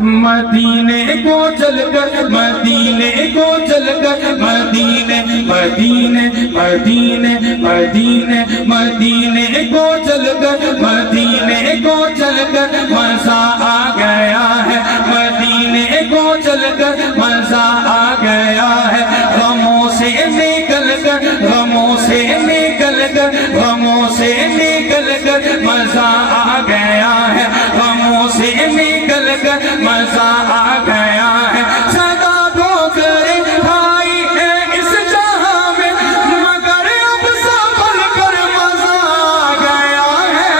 مدینے کو چل کر مدینے کو چل کر مدینے مدینے مدینے مدینے مدینے کو چل کر مدینے کو چل کر مزہ آ گیا ہے مدینے کو چل کر مزہ آ گیا ہے غموں سے نکل کر غموں سے نکل کر غموں سے نکل کر مزہ آ گیا ہے غموں سے نکل کر مزہ آ گیا ہے صدا ٹھوکرے کھائی ہے اس جہاں میں مگر اب سنبھل کر مزہ آ گیا ہے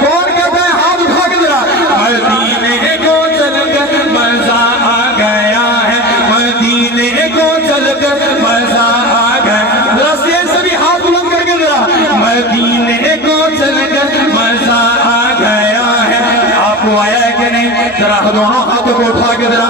کون کہتا ہے ہاتھ اٹھا کے ذرا مدینے کو چل کر مزہ آ گیا ہے مدینے کو چل کر مزہ آ گیا ذرا سے سبھی ہاتھ بلند کر کے ذرا مدینے کو چل کر مزہ آ گیا ہے آپ کو آیا ہے کہ نہیں ذرا دونوں ہاتھوں کو اٹھا کے ذرا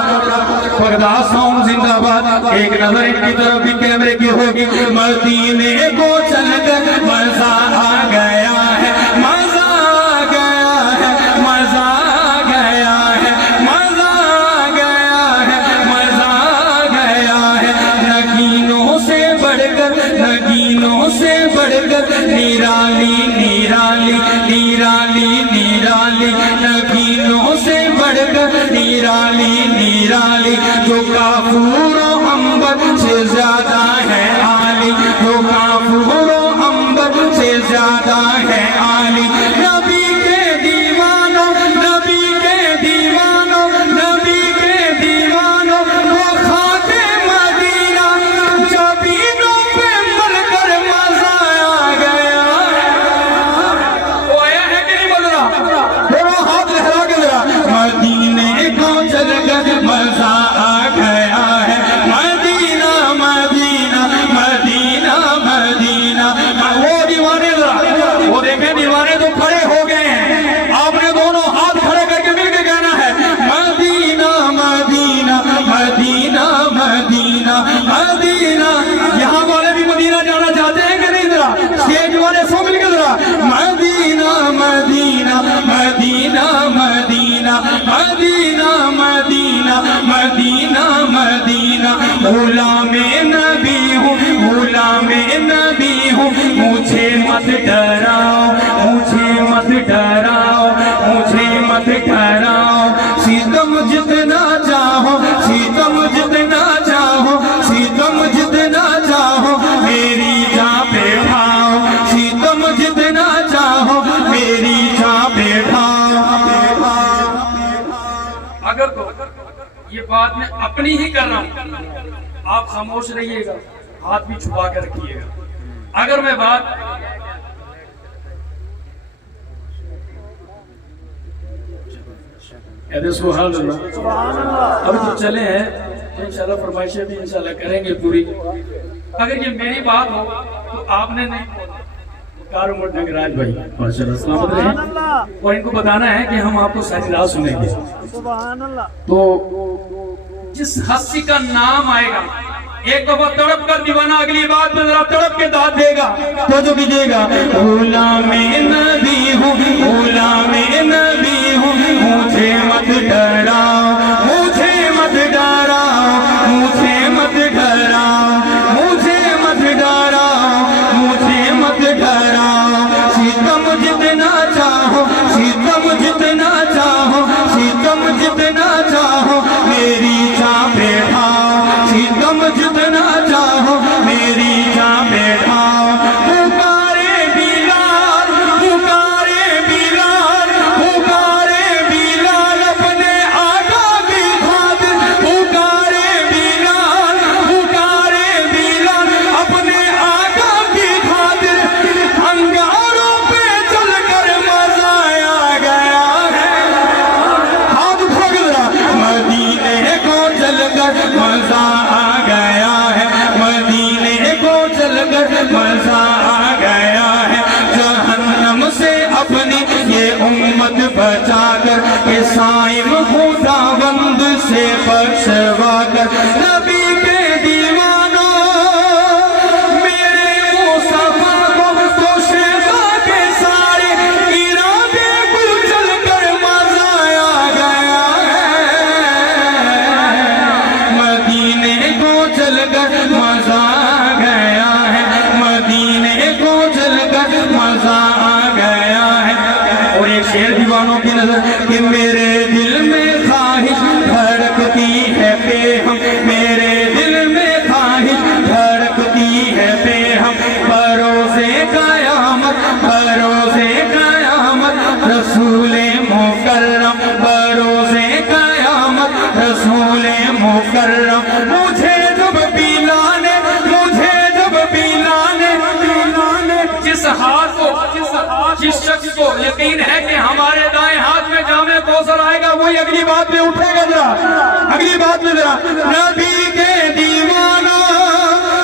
بغداد ساؤنڈ زندہ باد ایک نظر ان کی طرف بھی کیمرے کی ہوگی مدینے کو چل کر مزہ آ گیا ہے مزہ آ گیا ہے مزہ آ گیا ہے مزہ آ گیا ہے مزہ آ گیا ہے نگینوں سے بڑھ کر نگینوں سے بڑھ کر نیرالی نیرالی نیرالی نیرالی نگینوں سے بڑھ کر نیرالی نیرالی جو کافور و عنبر سے زیادہ ہے عالی جو کافور و عنبر سے زیادہ ہے عالی نبی کے دیوانوں نبی کے دیوانوں نبی کے دیوانوں وہ خاک مدینہ جبینوں پہ مل کر مزہ آ گیا وہ آیا ہے کہ نہیں بول رہا دونوں ہاتھ لہرا کے ذرا مدینے کو چل کر مزہ آ گیا ہے مدینہ مدینہ مدینہ مدینہ وہ دیوانے ذرا وہ دیکھیں دیوانے تو کھڑے ہو گئے ہیں آپ نے دونوں ہاتھ کھڑے کر کے مل کے کہنا ہے مدینہ مدینہ مدینہ مدینہ مدینہ یہاں والے بھی مدینہ جانا چاہتے ہیں کہ نہیں ذرا اسٹیج والے سب مل کے ذرا مدینہ مدینہ مدینہ مدینہ مدینہ مدینہ مدینہ مدینہ غلام نبی ہوں غلام نبی ہوں مجھے مت ڈراؤ مجھے مت ڈراؤ مجھے مت ڈراؤ ستم جتنا چاہو ستم جتنا چاہو ستم جتنا چاہو میری جاں پہ ڈھاؤ ستم جتنا چاہو میری جاں پہ ڈھاؤ اگر تو یہ بات میں اپنی ہی کر رہا ہوں آپ خاموش رہیے گا ہاتھ بھی چھپا کر رکھیے گا اگر میں بات کہتے سبحان اللہ اب تو چلے ہیں تو انشاءاللہ فرمائشیں بھی انشاءاللہ کریں گے پوری اگر یہ میری بات ہو تو آپ نے نہیں کارو نگراج بھائی ماشاءاللہ سلامت رہیں اور ان کو بتانا ہے کہ ہم آپ کو ساری رات سنیں گے تو جس ہستی کا نام آئے گا ایک دفعہ تڑپ کر دیوانہ اگلی بات میں ذرا تڑپ کے داد دے گا تو جو بھی دے گا غلام نبی ہوں غلام نبی ہوں مجھے مت ڈراؤ مجھے مت ڈراؤ مجھے مت ڈراؤ مجھے مت ڈراؤ مجھے مت ڈراؤ ستم جتنا چاہو ستم جتنا چاہو ستم جتنا چاہو میری جاں پہ ڈھاؤ ستم جتنا چاہو میری جاں پہ ڈھاؤ پکارے بلال پکارے بلال پکارے بلال اپنے آقا کی خاطر پکارے بلال پکارے بلال اپنے آقا کی خاطر انگاروں پہ چل کر مزہ آ گیا ہے ہاتھ اٹھا کے ذرا مدینے کو چل کر مزہ آ گیا ہے مدینے کو چل کر مزہ آ گیا ہے جہنم سے اپنی یہ امت بچا کر کہ صائم خداوند سے بخشوا کر نبی کے دیوانوں میرے مصطفیٰ کو تو شیخا کے سارے ارادے کو چل کر مزہ آ کہ میرے دل میں خواہش دھڑکتی ہے بے ہم، میرے دل میں خواہش دھڑکتی ہے بے ہم، بروزے قیامت بروزے قیامت رسول مکرم، بروزے قیامت رسول مکرم، مجھے جب پیلانے مجھے جب پیلانے جس ہاتھ کو جس شخص کو یقین ہے کہ ہمارے دائیں ہاتھ میں جام کوثر آئے گا، وہی اگلی بات میں اٹھے گا، ذرا اگلی بات میں ذرا نبی کے دیوانہ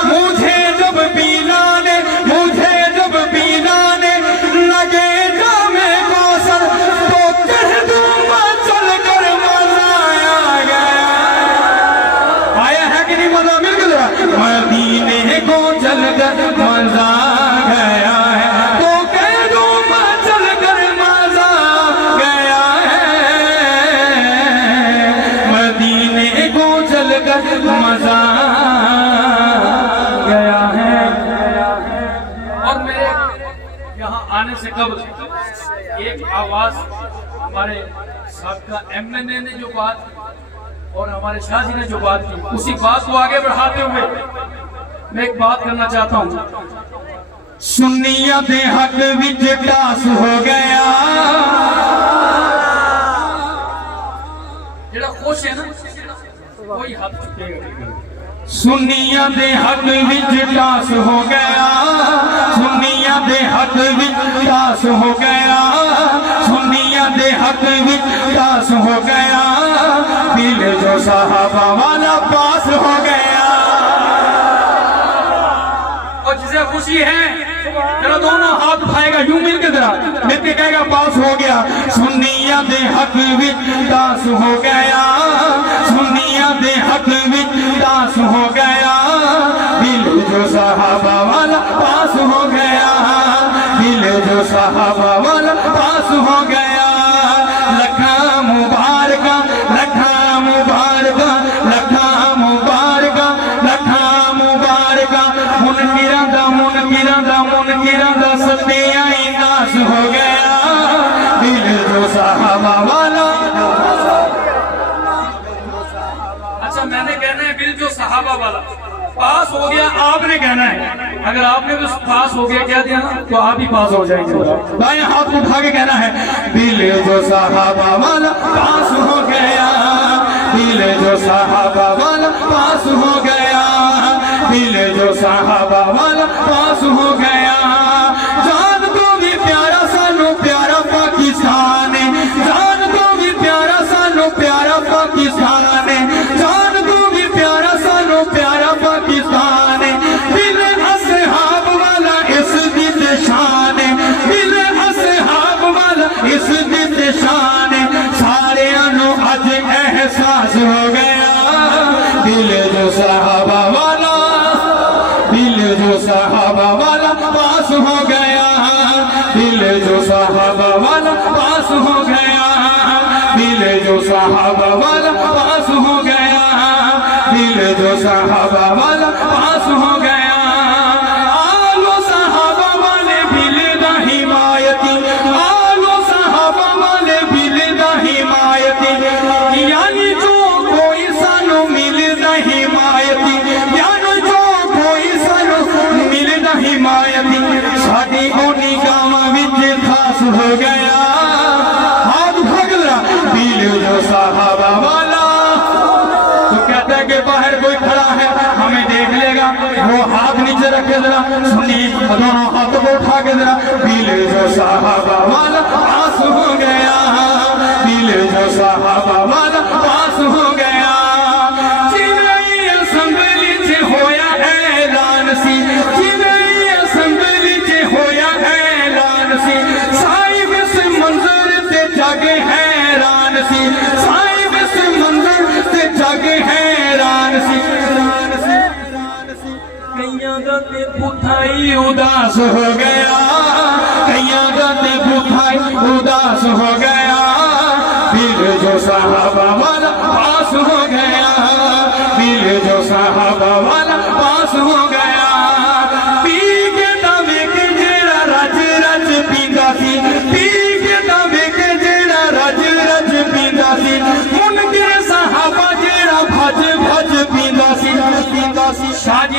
مجھے جب پیلانے مجھے جب پیلانے لگے جام کوثر تو کہہ دوں میں چل کر مزہ آیا ہے کہ نہیں؟ مزہ مل گیا، مدینے کو چل کر مزہ گیا ہے تو کہہ دوں میں چل کر مزہ گیا ہے، مدینے کو چل کر مزہ گیا ہے۔ اور میرے یہاں آنے سے قبل ایک آواز ہمارے سابقہ ایم این اے نے جو بات کی اور ہمارے شاہ جی نے جو بات کی، اسی بات کو آگے بڑھاتے ہوئے میں ایک بات کرنا چاہتا ہوں۔ سنیت حق وچ ٹاس ہو گیا، جڑا خوش ہے نا وہی ہاتھ چکے گا۔ سنیت حق وچ ٹاس ہو گیا، سنیت حق وچ ٹاس ہو گیا، سنیت حق وچ ٹاس ہو گیا، دل جو صحابہ والا پاس ہو گیا۔ اور جسے خوشی ہے ذرا دونوں ہاتھ اٹھائے گا یوں مل کے، ذرا مل کے کہے گا پاس ہو گیا۔ سنیت حق وچ ٹاس ہو گیا، سنیت حق وچ ٹاس ہو گیا، دل جو صحابہ والا پاس ہو گیا، دل جو صحابہ والا پاس ہو گیا۔ لکھاں مبارکہ لکھاں مبارکہ لکھاں مبارکہ لکھاں مبارکہ، منکراں دا ستیاں ہی ناس ہو گیا، دل جو صحابہ والا۔ اچھا میں نے کہنا ہے دل جو صحابہ والا پاس ہو گیا، آپ نے کہنا ہے۔ اگر آپ نے بھی پاس ہو گیا کہہ دیا نا تو آپ ہی پاس ہو جائیں گے۔ بائیں ہاتھ اٹھا کے کہنا ہے دل جو صحابہ والا پاس ہو گیا، دل جو صحابہ والا پاس ہو گیا، دل جو صحابہ والا پاس ہو گیا۔ جان تو بھی پیارا سانو پیارا پاکستان ہے، جان تو بھی پیارا سانو پیارا پاکستان ہے، جان تو بھی پیارا سانو پیارا پاکستان ہے، دل اصحاب والا اس دی شان ہے، دل اصحاب والا اس دی شان ہے، سارے انو اج احساس ہو گیا، دل جو صحابہ والا، دل جو صحابہ والا پاس ہو گیا، دل جو صحابہ والا پاس ہو گیا، دل جو صحابہ والا پاس ہو گیا، دل جو صحابہ والا پاس ہو گیا۔ آلو صحابہ والے دل دا حمایتی، آلو صحابہ والے دل دا حمایتی، یعنی جو کوئی سانو ملدا حمایتی، یعنی جو کوئی سانو ملدا حمایتی، ساڈی اونی گاواں وچ خاص ہو گیا۔ ہاتھ اٹھا کے ذرا دل جو صحابہ والا، تو کہتا ہے کہ باہر کوئی کھڑا ہے ہمیں دیکھ لے گا، وہ ہاتھ نیچے رکھے ذرا سنی، دونوں ہاتھ کو اٹھا کے ذرا دل جو صحابہ والا پاس ہو گیا، دل جو صحابہ والا پاس ہو گیا۔ چنئی اسمبلی چ ہویا اعلان سی، چنئی اسمبلی چ ہویا اعلان سی، صاحب اس منظر سے جگ حیران سی، صاحب اس منظر سے جگ حیران سی، کئیاں دا تے بھٹائی اداس ہو گیا، کئیاں دا تے بھٹائی اداس ہو گیا، دل جو صحابہ والا پاس ہو گیا، دل جو صحابہ والا پاس ہو گیا۔ پی کے دمے کے جیڑا رج رج پیندا سی، پی کے دمے کے جیڑا رج رج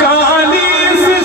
40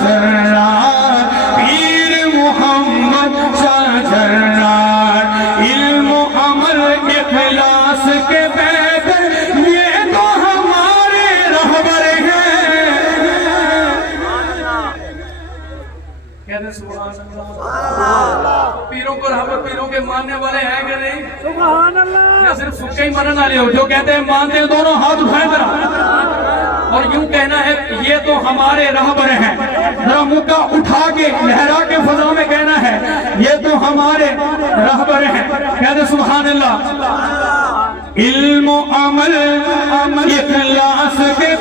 جرار پیر محمد شاہ جرار علم و عمل اخلاص کے بہتر یہ تو ہمارے رہبر ہیں کہتے ہیں سبحان اللہ پیروں کو رہبر پیروں کے ماننے والے ہیں کہ نہیں سبحان اللہ یا صرف سکے ہی ماننے والے ہو جو کہتے ہیں مانتے ہیں دونوں ہاتھ اٹھائیں ذرا اور یوں کہنا ہے یہ تو ہمارے رہبر ہیں ذرا مکہ اٹھا کے لہرا کے فضا میں کہنا ہے یہ تو ہمارے رہبر ہیں کہتے سبحان اللہ علم و عمل اخلاص کے